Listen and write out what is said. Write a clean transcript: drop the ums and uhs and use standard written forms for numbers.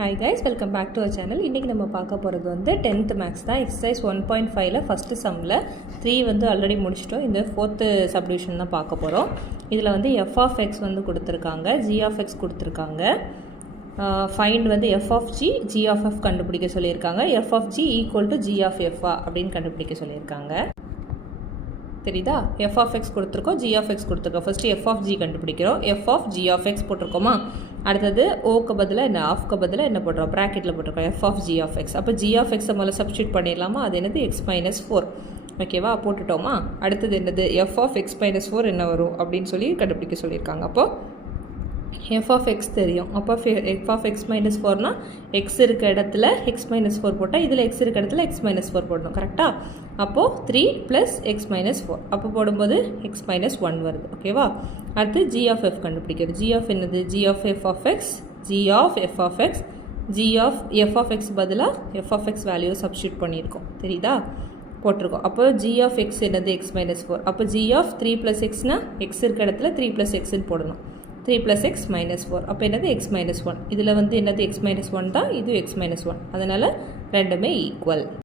Hi guys, welcome back to our channel. இன்னைக்கு நம்ம பார்க்க போறது வந்து 10th maths தான். exercise 1.5 ல first sumல 3 வந்து ஆல்ரெடி முடிச்சிட்டோம். இந்த 4th subdivision தான் பார்க்க போறோம். இதுல வந்து f of x வந்து கொடுத்திருக்காங்க, g of x கொடுத்திருக்காங்க. find வந்து f of g, g of f கண்டுபிடிக்க சொல்லிருக்காங்க. f of g equal to g of f அப்படினு கண்டுபிடிக்க சொல்லிருக்காங்க. தெரியுதா? f of x கொடுத்திருக்கோம், g of x கொடுத்திருக்கோம். ஃபர்ஸ்ட் f of g கண்டுபிடிக்கிறோம். f of g of x போட்டுருக்கோமா? அடுத்தது o க்கு பதிலா என்ன, of க்கு பதிலா என்ன போடுறோம்? பிராக்கெட்ல போட்டுருக்கோம். f of g of x. அப்ப g of x முதல்ல சப்ஸ்டிட்யூட் பண்ணிரலாமா? அது என்னது? x minus 4. ஓகேவா? போட்டுட்டோமா? அடுத்தது என்னது? f of x minus 4 என்ன வரும் அப்படினு சொல்லி கண்டுபிடிக்க சொல்லிருக்காங்க. அப்போ f of x தெரியும். அப்போ f of x minus 4 னா x இருக்க இடத்துல x minus 4 போட்டா இதுல x இருக்க இடத்துல x minus 4 போடணும். கரெக்ட்டா? அப்போ 3 plus x minus 4. அப்போ போடும்போது x minus 1 வருது. ஓகேவா? அடுத்து g of f கண்டுபிடிக்கிறது. g of என்னது? g of f of x, g of f of x, g of f of x பதிலா f of x value substitute பண்ணியிருக்கோம். தெரியுதா? போட்டிருக்கோம். அப்போ g of x என்னது? x minus 4. அப்போ g of 3 plus x னா x இருக்க இடத்துல 3 plus x ன்னு போடணும். 3 plus x minus 4. அப்போ என்னது? x minus 1. இதில் வந்து என்னது? x minus 1 தான், இது x minus 1. அதனால ரெண்டுமே ஈக்குவல்.